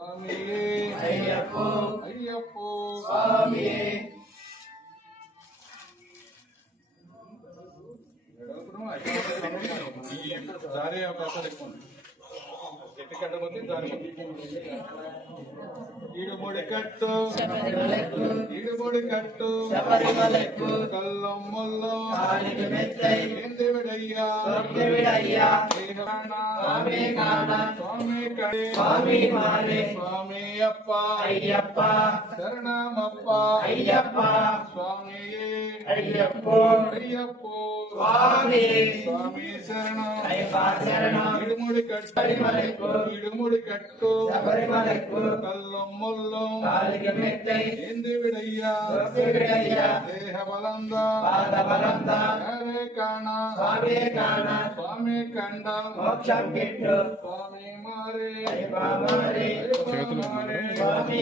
சுவாமியே ஐயப்போ ஐயப்போ சுவாமியே ஜாரி அவகாಶ ఇడుముడి కట్టు శబరిమలకు ఇడుముడి కట్టు శబరిమలకు కల్లం ముల్లం కాలికి మెత్తై ఏందివిడయ్యా భక్తివిడయ్యా స్వామి కాన స్వామి కడే స్వామి మారే స్వామి అప్ప అయ్యప్ప శరణమప్ప అయ్యప్ప స్వామియే అయ్యప్పో అయ్యప్పో స్వామి స్వామి శరణం అయ్యప్ప శరణం ఇడుముడి కట్టు శబరిమలకు ఇడుముడి కట్టు శబరిమలకు కల్లం ముల్లం కాలికి మెత్తై ఏందివిడయ్యా భక్తివిడయ్యా దేహ బలందా పాద బలంద హరే కాణ స్వామి కాన స్వామి కండ మోక్షం గిట్టు స్వామి మారే అయ్యప్ప మారే చేతులు మారే స్వామి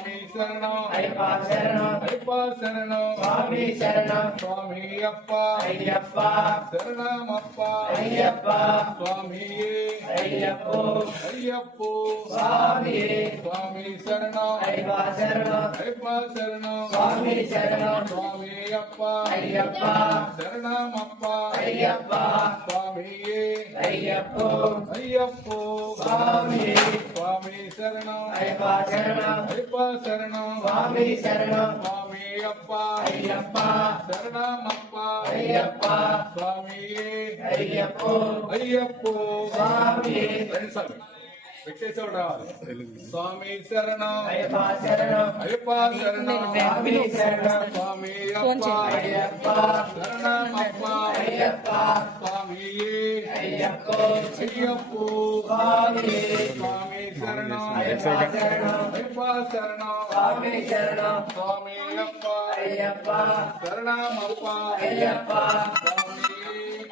சரணம். ஐயப்பா சரணம். ஐயப்பா சரணம். சுவாமி சரணம். சுவாமி அப்பா. ஐயப்பா. சரணம் அப்பா ஐயப்பா. சுவாமி ஐயப்போ. ஐயப்போ. சுவாமி சுவாமி சரணம். ஐயப்பா சரணம். ஐயப்பா சரணம். சுவாமி சரணம். சுவாமி அப்பா. ஐயப்பா. சரணம் அப்பா ஐயப்பா. சுவாமி ஐயப்போ. ஐயப்போ. சுவாமி சுவாமி சரணம். ஐயப்பா சரணம். ஐயப்பா சரணம். சரணம். சுவாமி சரணம். சுவாமி அப்பா ஐயப்பா. சரணம் அப்பா ஐயப்பா. சுவாமியே. ஐயப்போ. ஐயப்போ. சுவாமியே. சாமி స్వామియే అయ్యప్పో అయ్యప్పో స్వామియే రెండు సార్లు పెట్టేసేవాడు రావాలి స్వామి శరణం అయ్యప్ప శరణం అయ్యప్ప శరణం స్వామి శరణం స్వామి అప్ప అయ్యప్ప శరణమప్ప అయ్యప్ప స్వామియే అయ్యప్పో అయ్యప్పో స్వామియే స్వామి శరణం అయ్యప్ప శరణం అయ్యప్ప శరణం స్వామి శరణం స్వామి అప్ప అయ్యప్ప శరణమప్ప అయ్యప్ప స్వామియే అయ్యప్పో అయ్యప్పో స్వామియే స్వామి శరణం అయ్యప్ప శరణం అయ్యప్ప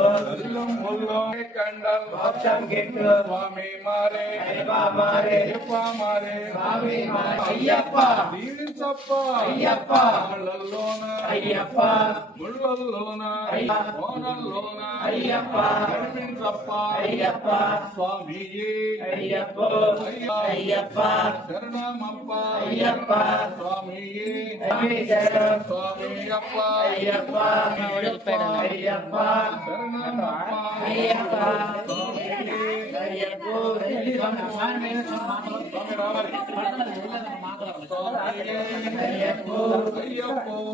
சொல்லும் முல்லும் கண்டால் மோட்சம் கேட்டு. சுவாமி மாறே. ஐயப்பா மாறே. ஐயப்பா மாறே. சுவாமி மாறே. ஐயப்பா. தீரிச்சப்பா. ஐயப்பா. லல்லோன ஐயப்பா. முள்ளல்லோன மோனல்லோன. ஐயப்பா. கருமின்றப்பா ஐயப்பா. சுவாமியே. ஐயப்போ. ஐயப்பா. சரணமப்பா. ஐயப்பா. சுவாமியே. ஐயப்பா சுவாமி ஐயப்பா. ஐயப்பா ஐயப்பா. சரண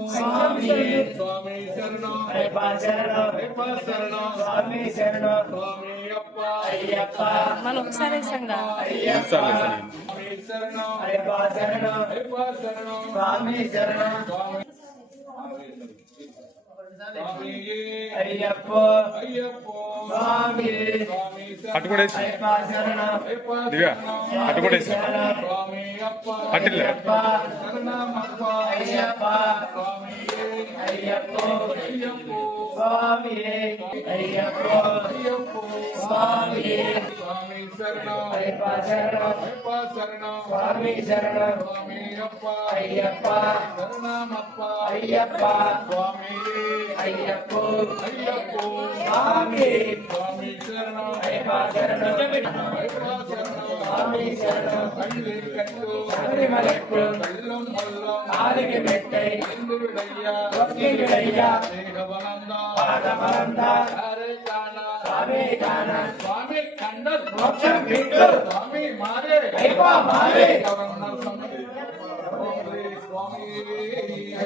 స్వామి స్వామి శరణం. అయ్యప్ప శరణం అయ్యప్ప శరణం స్వామి శరణం స్వామి అప్ప అయ్యప్ప మనం ఒకసారి సంగా అయ్యప్ప స్వామి శరణం అయ్యప్ప శరణం అయ్యప్ప శరణం స్వామి శరణం స్వామి అయ్యప్పో అయ్యప్పో స్వామి స్వామి అటు కూడా వేసి. అయ్యప్ప శరణం అయ్యప్ప దివ్య శరణం అటు కూడా వేసి. స్వామి అప్ప అట్టిల్ల. అయ్యప్ప శరణమప్ప అయ్యప్ప స్వామియే అయ్యప్పో అయ్యప్పో స్వామి అయ్యప్పో అయ్యప్పో స్వామి స్వామి శరణం అయ్యప్ప శరణం అయ్యప్ప శరణం స్వామి శరణం స్వామి అప్ప అయ్యప్ప శరణమప్ప అయ్యప్ప స్వామియే అయ్యప్పో అయ్యప్పో స్వామి ஐயப்போ ஐயப்போ சாமி சாமி சரணம் சாமி சரணம் சபரிமலைக்குள் வெள்ளம் வெள்ளம் நாளைக்கு மெட்டை ஐயா பாதமலந்தார் சாமி காண சுவாமி கண்ட மோட்சம் விட்டு சுவாமி மாறே ஐயா மாறே கவர்னர்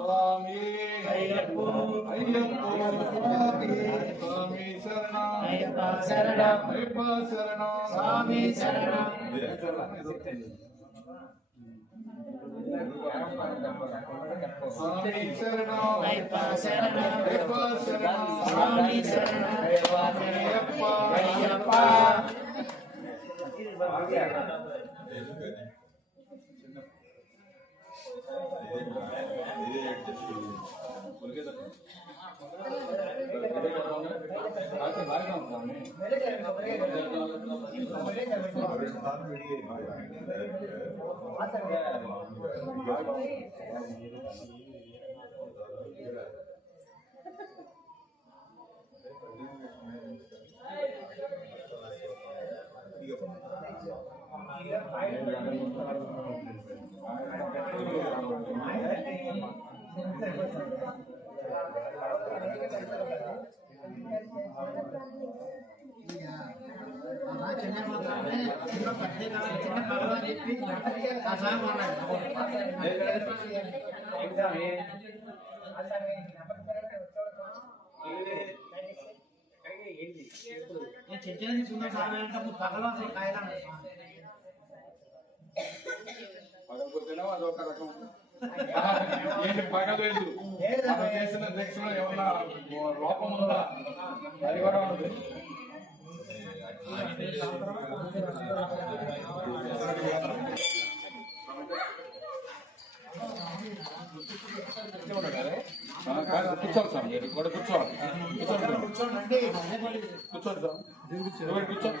சுவாமி ஐயப்போ சுவாமி சுவாமி சரணம் ஐயப்பா சரணம் ஐயப்பா சரணம் சுவாமி சரணம் சுவாமி சரணம் ஐயப்பா சரணம் ஐயப்பா சரணம் சுவாமி சரணம் ஐயப்பா ஐயப்பா ஐயப்பா ಈಗ అలా చిన్న మాత్రమే చిన్న పట్టే చిన్న పడవ అని చెప్పి అలా నేను చెట్టు తీసుకున్నా అదొక రకం. ఏంటి పగలేదు మనం చేసిన దీక్షలో ఏమన్నా లోపం ఉందా? అది కూడా ఉంది కూర్చోండి సార్ మీరు కూడా కూర్చోండి. కూర్చోండి కూర్చోండి కూర్చోండి సార్. ఎవరు కూర్చోండి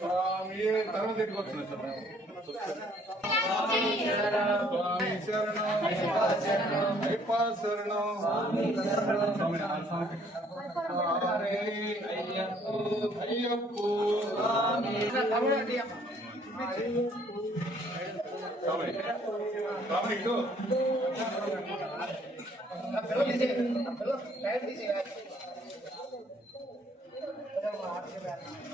తర్వాత ఇంటికి వచ్చిన స్వామి శరణం స్వామి శరణం అయ్యప్ప శరణం అయ్యప్ప శరణం స్వామి శరణం స్వామి ఆ స్వామి. స్వామి అయ్యప్పో అయ్యప్పో స్వామి స్వామి స్వామి ఇటు మా ప్లేట్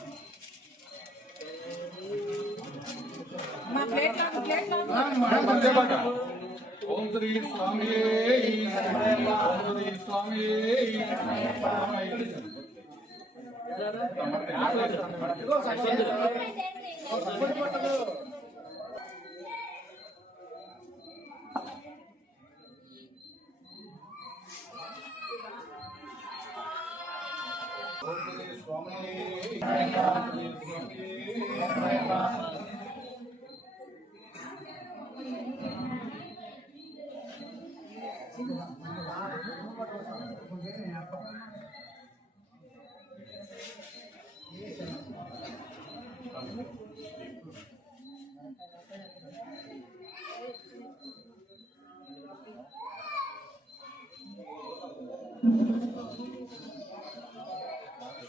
ఓం శ్రీ స్వామి ఓం శ్రీ స్వామి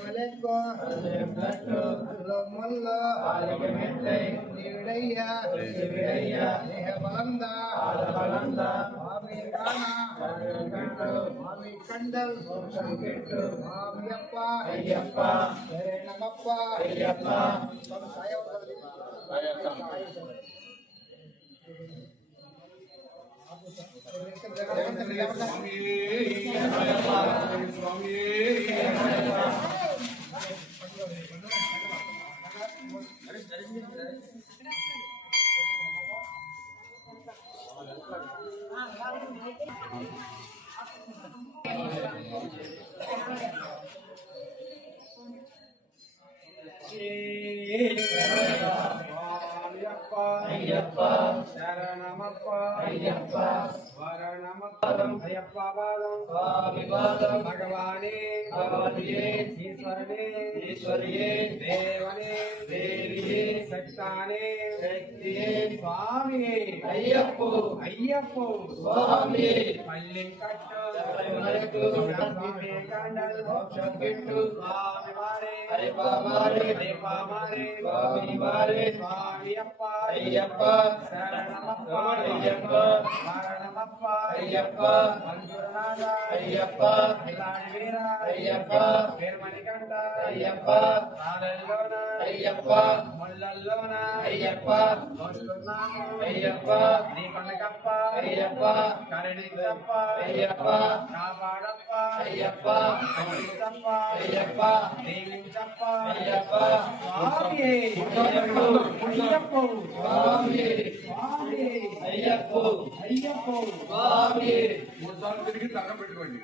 عليكم اللهم الله திருவிடைய மிக வளர்ந்த மாவி கண்டல் சுவாமியே சுவாமியே ஐயப்பா சரணமப்பா ஐயப்பா வாரணமபாதம் ஐயப்பாபாதம் சுவாமிபாதம் பகவானே பகவதியே ஈஸ்வரனே ஈஸ்வரியே தேவனே தேவியே சக்தானே சக்தியே சுவாமியே ஐயப்போ ஐயப்போ சுவாமியே பல்லின் கட்டு சுவாமியே கண்டல் ஐயப்பா ஐயப்பா மல்லப்பா ஐயப்பா மஞ்சூரநாதா ஐயப்பா வீரா ஐயப்பா வேர்மணிகண்டா ஐயப்பா நாளல்லோனா ஐயப்பா முள்ளல்லோனா ஐயப்பா மோஸ்துர்நாமோ ஐயப்பா நீ பண்ணகப்பா ஐயப்போ ஐயப்போ మూడు సార్లు తిరిగి దండం పెట్టుకోండి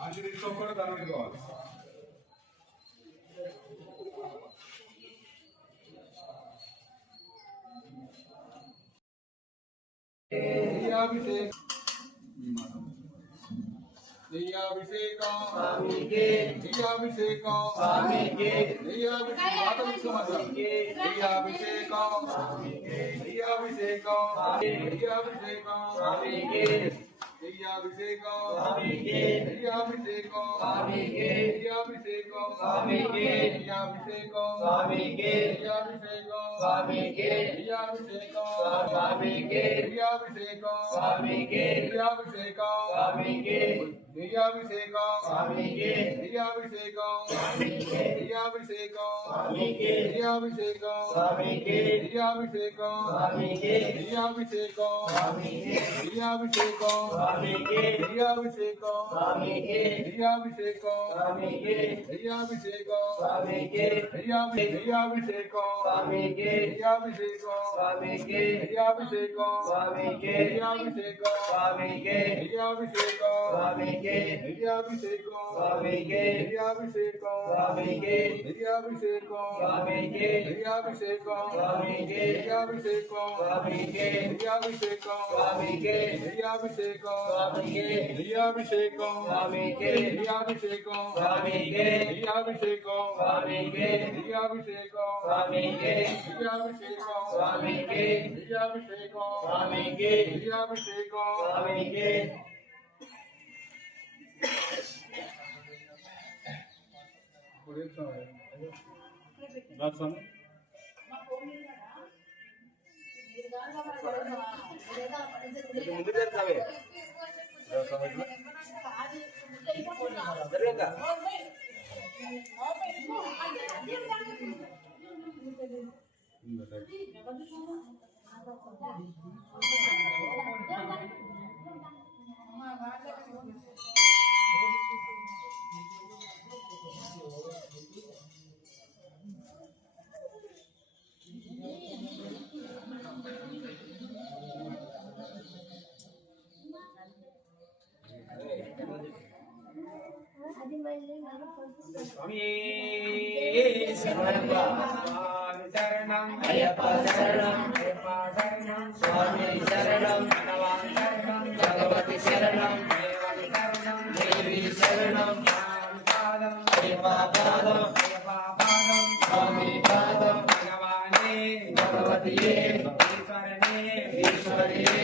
ఆంజనేయ స్వామి కూడా దండం పెట్టుకోవాలి నెయ్యాభిషేకం నెయ్యాభిషేకం స్వామికి నెయ్యాభిషేకం i'm take off. Yeah, we take off. Yeah, we take off. స్వామికి నెయ్యాభిషేకం స్వామికి నెయ్యాభిషేకం స్వామికి నెయ్యాభిషేకం స్వామికి నెయ్యాభిషేకం స్వామికి నెయ్యాభిషేకం స్వామికి నెయ్యాభిషేకం స్వామికి నెయ్యాభిషేకం స్వామికి నెయ్యాభిషేకం స్వామికి నెయ్యాభిషేకం స్వామికి నెయ్యాభిషేకం స్వామికి నెయ్యాభిషేకం స్వామికి నెయ్యాభిషేకం స్వామికి నెయ్యాభిషేకం స్వామికి ಅಯ್ಯಾಭಿಷೇಕಂ ಸ್ವಾಮಿಗೆ ಅಯ್ಯಾಭಿಷೇಕಂ ಸ್ವಾಮಿಗೆ ಅಯ್ಯಾಭಿಷೇಕಂ ಸ್ವಾಮಿಗೆ ಅಯ್ಯಾಭಿಷೇಕಂ ಸ್ವಾಮಿಗೆ ಅಯ್ಯಾಭಿಷೇಕಂ ಸ್ವಾಮಿಗೆ ಅಯ್ಯಾಭಿಷೇಕಂ ಸ್ವಾಮಿಗೆ ಅಯ್ಯಾಭಿಷೇಕಂ ಸ್ವಾಮಿಗೆ ಅಯ್ಯಾಭಿಷೇಕಂ ಸ್ವಾಮಿಗೆ ಅಯ್ಯಾಭಿಷೇಕಂ ಸ್ವಾಮಿಗೆ ಅಯ್ಯಾಭಿಷೇಕಂ ಸ್ವಾಮಿಗೆ ಅಯ್ಯಾಭಿಷೇಕಂ ಸ್ವಾಮಿಗೆ ಅಯ್ಯಾಭಿಷೇಕಂ ಸ್ವಾಮಿಗೆ ಅಯ್ಯಾಭಿಷೇಕಂ ಸ್ವಾಮಿಗೆ ಅಯ್ಯಾಭಿಷೇಕಂ ಸ್ವಾಮಿಗೆ ಅಯ್ಯಾಭಿಷೇಕಂ ಸ್ವಾಮಿಗೆ अभिषेकों स्वामी के अभिषेकों स्वामी के अभिषेकों स्वामी के अभिषेकों स्वामी के अभिषेकों स्वामी के। ముందు పెడతావే సమయంలో Thank you. శరణం అయ్యప్ప శరణం స్వామి శరణం భగవతి శరణం దేవి శరణం అయ్యప్ప పాదం స్వామి పాదం భగవానే భగవతి ఈశ్వరణే ఈశ్వరియే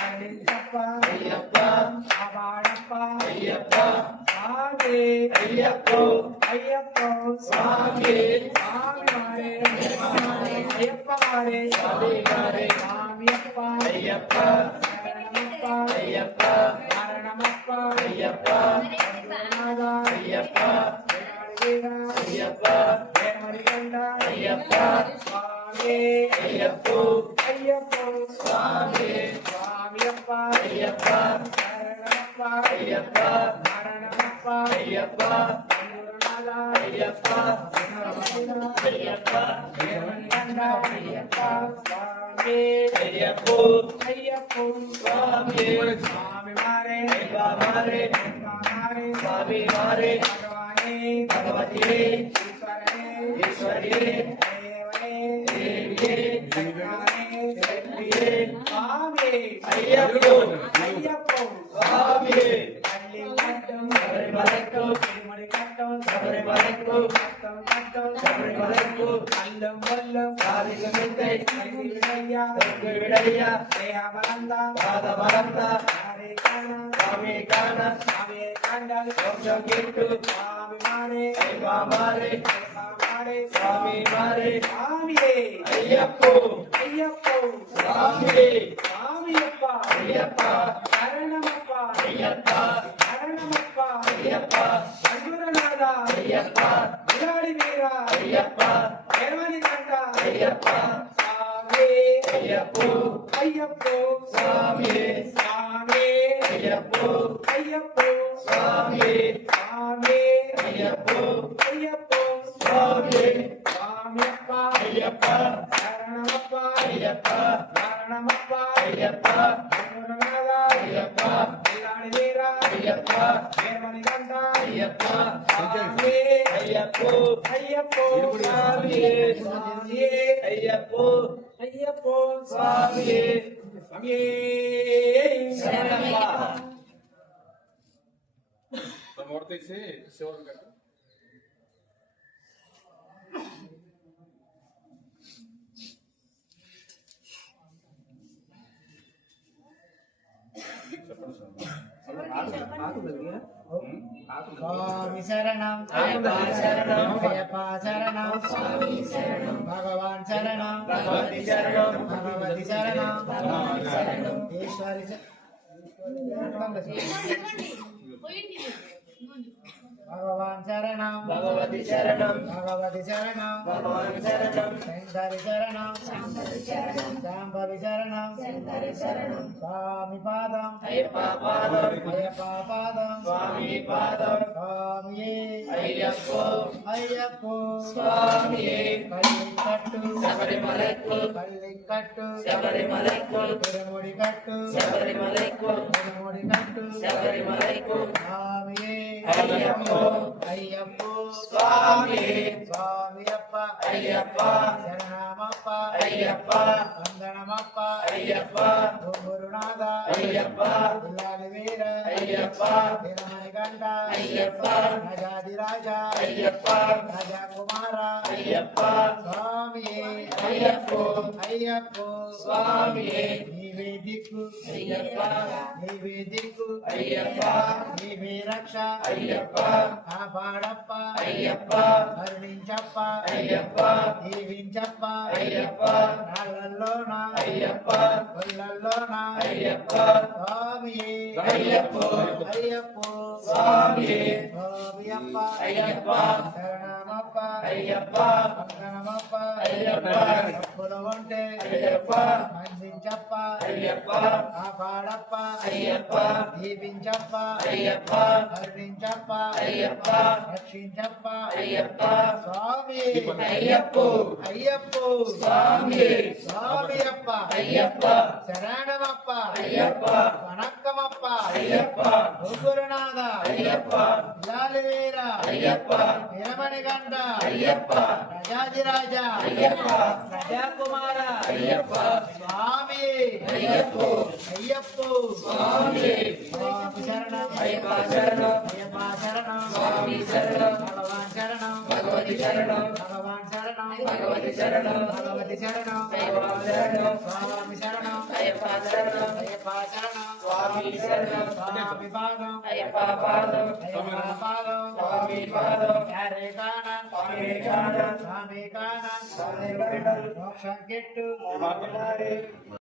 ஐயப்பா ஐயப்பா அபாடப்பா ஐயப்பா சாமி ஐயப்போ ஐயப்போ சாமி சாமியாரே ஐயப்பமாரே சாமியாரே சாமியப்பா ஐயப்பா சரணமப்பா ஐயப்பா மரணமப்பா ஐயப்பா நாதா ஐயப்பா ஐயப்பா ஐயப்போ ஐயப்போ சுவாமி சுவாமி ஐயப்பா ஐயப்பா சரணப்பா ஐயப்பா மரணப்பா ஐயப்பா குருநாதா ஐயப்பா ஐயப்பா தேவன் கண்டா ஐயப்பா சுவாமி ஐயப்போ ஐயப்போ சுவாமி சுவாமி மாரே ஐயா மாரே அம்மா சுவாமி மாரே பகவானே பகவதியே ஈஸ்வரனே ஈஸ்வரியே தேவனே தேவியே சங்கமே சக்தியே ஐயப்பன் ஐயப்பன் சுவாமி கள்ளி கட்டம் சபரி மலைக்கும் திருமணி கட்டம் சபரி மலைக்கும் கட்டம் கட்டம் சபரி மலைக்கும் அல்லம் வல்லம் காதில் மெத்தை கல்வி விடையா கல்வி விடையா தேயா வளர்ந்தா பாத வளர்ந்தா யாரே காணா சுவாமி காணா சுவாமியை கண்டால் கொஞ்சம் கேட்டு சுவாமி மாறே மாறே மாறே சாமி மாறே. சாமியே ஐயப்போ. ஐயப்போ. சாமியே சாமியப்பா ஐயப்பா. சரணமப்பா. ஐயப்பா. சரணமப்பா. ஐயப்பா. சங்குரநாதா ஐயப்பா. விளாடி வீரா ஐயப்பா. பெருமதி கண்டா ஐயப்பா. சாமி ஐயப்போ. ஐயப்போ. சாமி சாமி ஐயப்போ. ஐயப்போ. சாமி சாமி ஐயப்போ. ஐயப்போ. நம்ம ஒருத்தைச்சு சிவன் கட்டு స్వామి శరణం అయ్యప్ప శరణం. భగవాన్ శరణం భగవతి శరణం. భగవతి శరణం భగవాన్ శరణం. பகவான் சரணம். பகவதி சரணம். பகவதி சரணம். பகவான் சரணம். சந்தரி சரணம். சந்தரி சரணம். சாம்பவி சரணம். சந்தரி சரணம். சுவாமி பாதம். ஐயப்பா பாதம். ஐயப்பா பாதம். சுவாமி பாதம். சுவாமியே. ஐயப்போ. ஐயப்போ. சுவாமியே. கள்ளிக்கட்டு சபரிமலைக்குள் கள்ளிக்கட்டு சபரிமலைக்குள் பெருமுடி கட்டு சபரிமலைக்குள் பெருமுடி கட்டு சபரிமலைக்குள் சுவாமி ஐயப்போ ஐயப்போ சுவாமி. சுவாமி அப்பா ஐயப்பா. சரணமப்பா ஐயப்பா. வந்தனமப்பா ஐயப்பா. குருநாதா ஐயப்பா. ஐயப்பா. మణికంఠ అయ్యప్ప. రాజాదిరాజ అయ్యప్ప. రాజకుమార. అయ్యప్ప. స్వామి. అయ్యప్పో. అయ్యప్ప. స్వామియే నీవే దిక్కు. అయ్యప్ప. నీవే దిక్కు. అయ్యప్ప. నీవే రక్ష. అయ్యప్ప. కాపాడప్ప. అయ్యప్ప. కరుణించప్ప. అయ్యప్ప. దీవించప్ప. అయ్యప్ప. రాళ్ళల్లోన అయ్యప్ప. కొల్లల్లోన. అయ్యప్ప. స్వామి. అయ్యప్పో. Ayyappa. Swami, Swami, Swami, Swami, Swami, Swami, Swami, Ayyappa శరణమప్ప Ayyappa వందనమప్ప Ayyappa తప్పులు ఉంటే అయ్యప్ప అందించప్ప అయ్యప్ప కాపాడప్ప అయ్యప్ప దీపించప్ప అయ్యప్ప కరుణించప్ప అయ్యప్ప రక్షించప్ప అయ్యప్ప స్వామి అయ్యప్పో అయ్యప్ప స్వామి స్వామియప్ప అయ్యప్ప శరణమప్ప అయ్యప్ప వణక్కమప్ప అయ్యప్ప గురునాథ అయ్యప్ప లాలివీర అయ్యప్ప వీరమణికంఠ అయ్యప్ప. ప్రజాదిరాజ అయ్యప్ప. ప్రజాకుమార. అయ్యప్ప. స్వామి. అయ్యప్పో. అయ్యప్ప. స్వామి. శరణం అయ్యప్ప శరణం అయ్యప్ప శరణం స్వామి శరణం. భగవాన్ శరణం. భగవతి శరణం. భగవాన్ శరణం భగవతి శరణం భగవతి శరణం అయ్యప్ప శరణం స్వామి శరణం అయ్యప్ప శరణం అయ్యప్ప శరణం స్వామి శరణం స్వామి పాదం అయ్యప్ప పాదం అయ్యప్ప పాదం స్వామి పాదం యారే కానం స్వామి కానం స్వామి కానం స్వామి కానం మోక్షం కెట్టు.